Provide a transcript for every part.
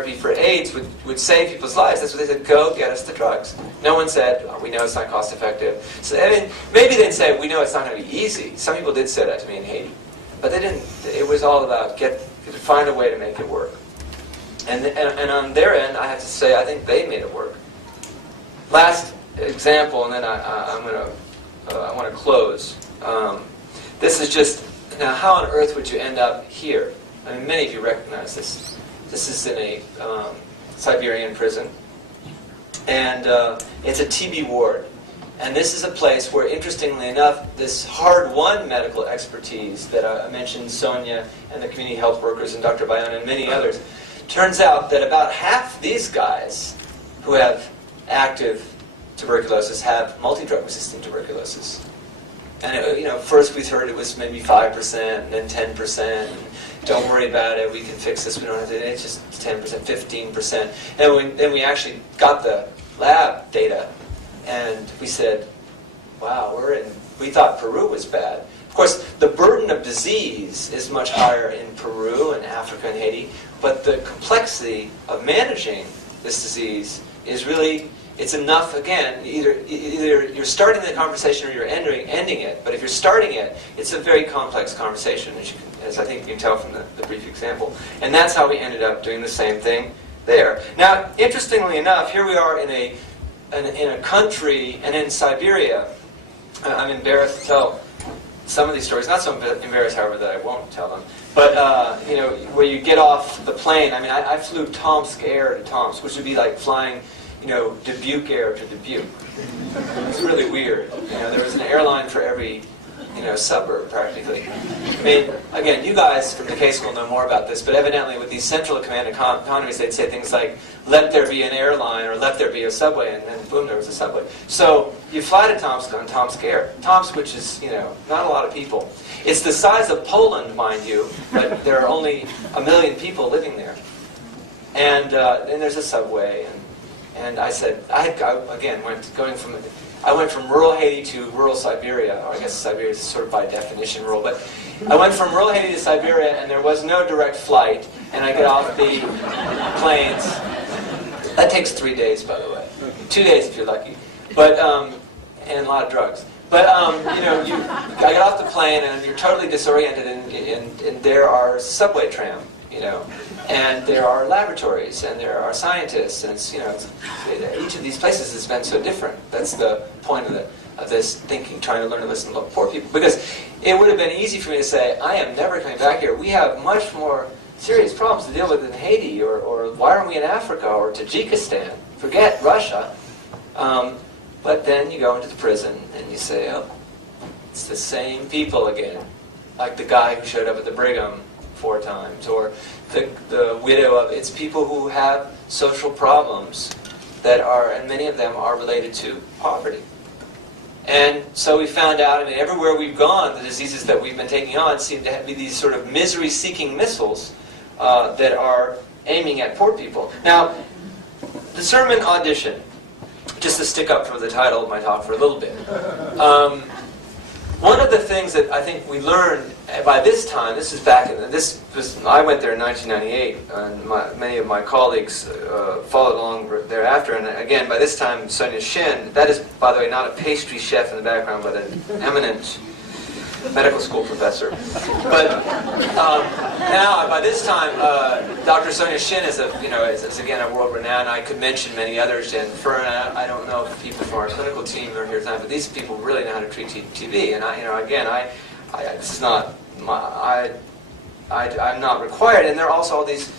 therapy for AIDS would save people's lives. That's what they said, go get us the drugs. No one said, oh, we know it's not cost effective. So, I mean, maybe they'd say, we know it's not going to be easy. Some people did say that to me in Haiti. But they didn't. It was all about find a way to make it work. And on their end, I have to say, I think they made it work. Last example, and then I want to close. This is just, now how on earth would you end up here? I mean, many of you recognize this. This is in a Siberian prison. And it's a TB ward. And this is a place where, interestingly enough, this hard-won medical expertise that I mentioned, Sonia and the community health workers and Dr. Bayana and many others, turns out that about half these guys who have active tuberculosis have multi-drug resistant tuberculosis. And first we heard it was maybe 5%, and then 10%. And don't worry about it. We can fix this. We don't have to. It's just 10%, 15%. And then we actually got the lab data, and we said, "Wow, we thought Peru was bad." Of course, the burden of disease is much higher in Peru and Africa and Haiti, but the complexity of managing this disease is really. It's enough, again, either you're starting the conversation or you're ending it. But if you're starting it, it's a very complex conversation, as I think you can tell from the brief example. And that's how we ended up doing the same thing there. Now, interestingly enough, here we are in a country, and in Siberia. I'm embarrassed to tell some of these stories. Not so embarrassed, however, that I won't tell them. But, where you get off the plane. I mean, I flew Tomsk Air to Tomsk, which would be like flying Dubuque Air to Dubuque. It's really weird. There was an airline for every, suburb practically. I mean, again, you guys from the K School know more about this, but evidently with these central command economies, they'd say things like, let there be an airline, or let there be a subway, and then boom, there was a subway. So you fly to Tomsk on Tomsk Air. Tomsk, which is, not a lot of people. It's the size of Poland, mind you, but there are only 1 million people living there. And then there's a subway, and I said, I went from rural Haiti to rural Siberia. Or I guess Siberia is sort of by definition rural, but I went from rural Haiti to Siberia, and there was no direct flight. And I get off the planes. That takes 3 days, by the way. 2 days if you're lucky. But and a lot of drugs. But I get off the plane, and you're totally disoriented, and there are subway tram. And there are laboratories, and there are scientists, and each of these places has been so different. That's the point of this thinking, trying to learn to listen to poor people. Because it would have been easy for me to say, I am never coming back here. We have much more serious problems to deal with in Haiti, or why aren't we in Africa, or Tajikistan? Forget Russia. But then you go into the prison, and you say, oh, it's the same people again. Like the guy who showed up at the Brigham 4 times, or the widow of, it's people who have social problems that are, and many of them are related to poverty. And so we found out, everywhere we've gone, the diseases that we've been taking on seem to be these sort of misery-seeking missiles that are aiming at poor people. Now, Discernment Audition, just to stick up for the title of my talk for a little bit. One of the things that I think we learned by this time, I went there in 1998, and many of my colleagues followed along thereafter. And again, by this time, Sonia Shin, that is, by the way, not a pastry chef in the background, but an eminent medical school professor. But now, by this time, Dr. Sonia Shin is again a world-renowned. I could mention many others, and I don't know if people from our clinical team are here tonight, but these people really know how to treat TB. And this is not I'm not required. And there are also all these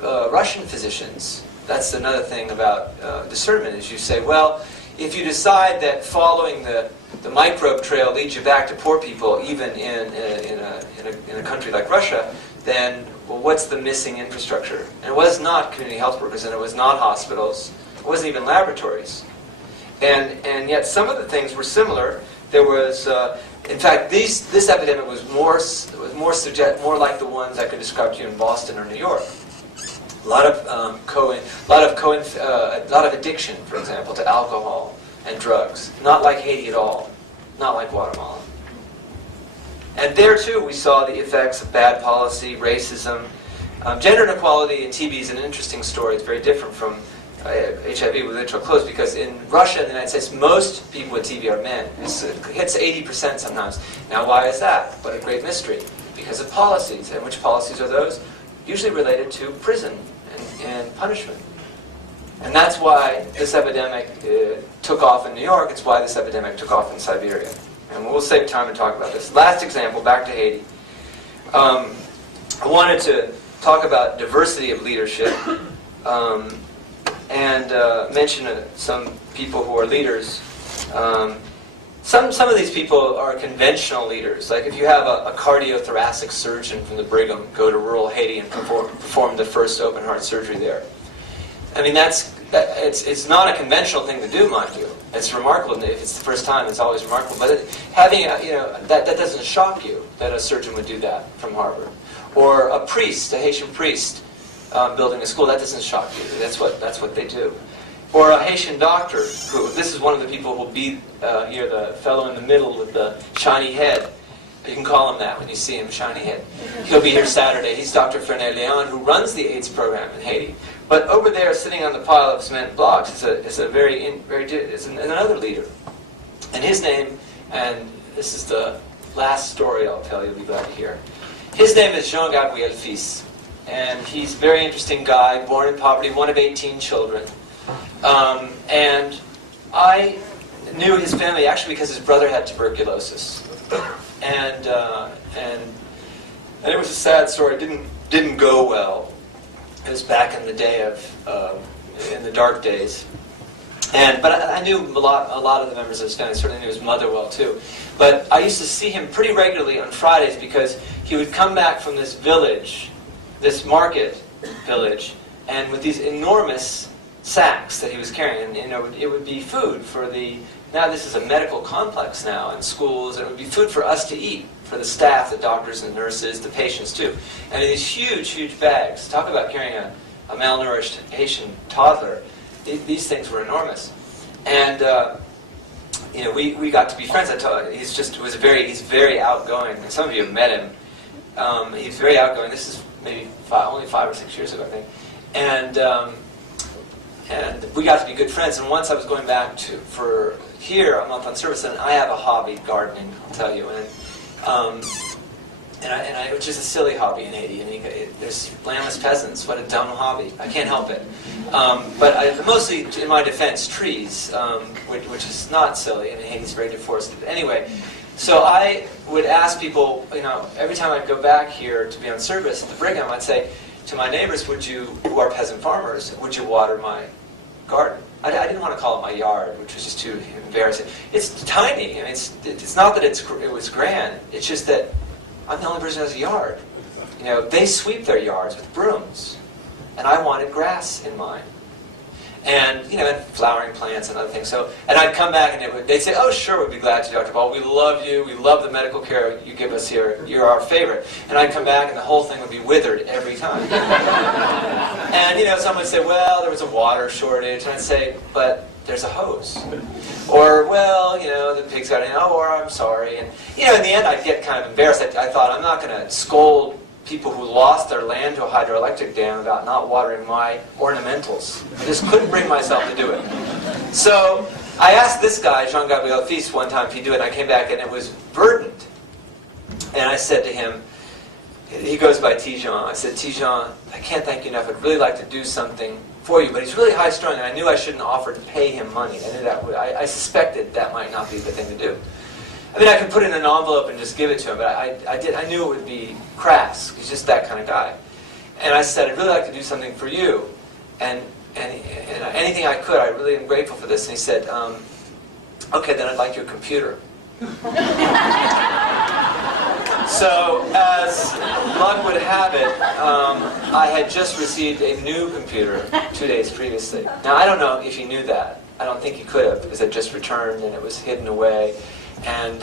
Russian physicians. That's another thing about discernment, is you say, well, if you decide that following the microbe trail leads you back to poor people, even in a country like Russia, then, well, what's the missing infrastructure? And it was not community health workers, and it was not hospitals. It wasn't even laboratories. And yet some of the things were similar. There was, in fact, this epidemic was more like the ones I could describe to you in Boston or New York. A lot of addiction, for example, to alcohol and drugs. Not like Haiti at all. Not like Guatemala. And there too, we saw the effects of bad policy, racism, Gender inequality in TB is an interesting story. It's very different from HIV with literal clothes, because in Russia and the United States, most people with TB are men. It hits 80% sometimes. Now, why is that? What a great mystery. Because of policies. And which policies are those? Usually related to prison and punishment. And that's why this epidemic took off in New York. It's why this epidemic took off in Siberia. And we'll save time to talk about this. Last example, back to Haiti. I wanted to talk about diversity of leadership. And mention some people who are leaders. Some of these people are conventional leaders. Like if you have a cardiothoracic surgeon from the Brigham go to rural Haiti and perform the first open heart surgery there. I mean, it's not a conventional thing to do, mind you. It's remarkable. If it's the first time, it's always remarkable. But having that doesn't shock you that a surgeon would do that from Harvard, or a priest, a Haitian priest. Building a school, that doesn't shock you. That's what they do. Or a Haitian doctor, who, this is one of the people who will be here, the fellow in the middle with the shiny head. You can call him that when you see him, shiny head. He'll be here Saturday. He's Dr. Fernet Leon, who runs the AIDS program in Haiti. But over there, sitting on the pile of cement blocks, is another leader. And his name, and this is the last story I'll tell you, you'll be glad to hear. His name is Jean-Gabriel Fils. And he's a very interesting guy, born in poverty, one of 18 children. And I knew his family actually because his brother had tuberculosis. And it was a sad story. It didn't go well. It was back in the day in the dark days. But I knew a lot of the members of his family. I certainly knew his mother well too. But I used to see him pretty regularly on Fridays because he would come back from this village, this market village, and with these enormous sacks that he was carrying, and it would be food for now this is a medical complex now, and schools, and it would be food for us to eat, for the staff, the doctors and nurses, the patients too. And these huge, huge bags. Talk about carrying a malnourished Haitian toddler. These things were enormous. And we got to be friends. He's very outgoing. And some of you have met him. He's very outgoing. This is maybe only 5 or 6 years ago, I think. And we got to be good friends. And once I was going back for here a month on service, and I have a hobby, gardening, I'll tell you. Which is a silly hobby in Haiti. I mean, there's landless peasants. What a dumb hobby. I can't help it. But mostly, in my defense, trees, which is not silly. I mean, Haiti's very deforested. Anyway, so I would ask people, every time I'd go back here to be on service at the Brigham, I'd say to my neighbors, who are peasant farmers, would you water my garden? I didn't want to call it my yard, which was just too embarrassing. It's tiny. I mean, it's not that it was grand. It's just that I'm the only person who has a yard. They sweep their yards with brooms, and I wanted grass in mine, and and flowering plants and other things. So, and I'd come back and they'd say, "Oh, sure, we'd be glad to, Dr. Ball. We love you. We love the medical care you give us here. You're our favorite." And I'd come back and the whole thing would be withered every time. And someone would say, "Well, there was a water shortage," and I'd say, "But there's a hose." Or, well, the pigs got in, or I'm sorry. And, in the end, I'd get kind of embarrassed. I thought, I'm not going to scold people who lost their land to a hydroelectric dam about not watering my ornamentals. I just couldn't bring myself to do it. So I asked this guy, Jean-Gabriel Fils, one time if he'd do it, and I came back, and it was verdant. And I said to him, he goes by Tijan, I said, Tijan, I can't thank you enough. I'd really like to do something for you, but he's really high-strung, and I knew I shouldn't offer to pay him money. I knew that I suspected that might not be the thing to do. I mean, I could put it in an envelope and just give it to him, but I knew it would be crass. He's just that kind of guy. And I said, I'd really like to do something for you, and anything I could. I really am grateful for this. And he said, okay, then I'd like your computer. So, as luck would have it, I had just received a new computer 2 days previously. Now, I don't know if he knew that. I don't think he could have, because it just returned and it was hidden away. And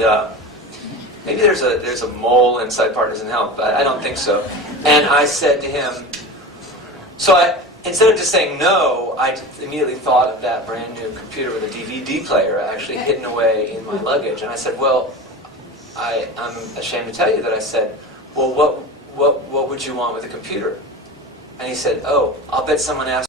maybe there's a mole inside Partners in Health, but I don't think so. And I said to him, instead of just saying no, I immediately thought of that brand new computer with a DVD player actually hidden away in my luggage. And I said, well, I'm ashamed to tell you that I said, well, what would you want with a computer? And he said, oh, I'll bet someone asked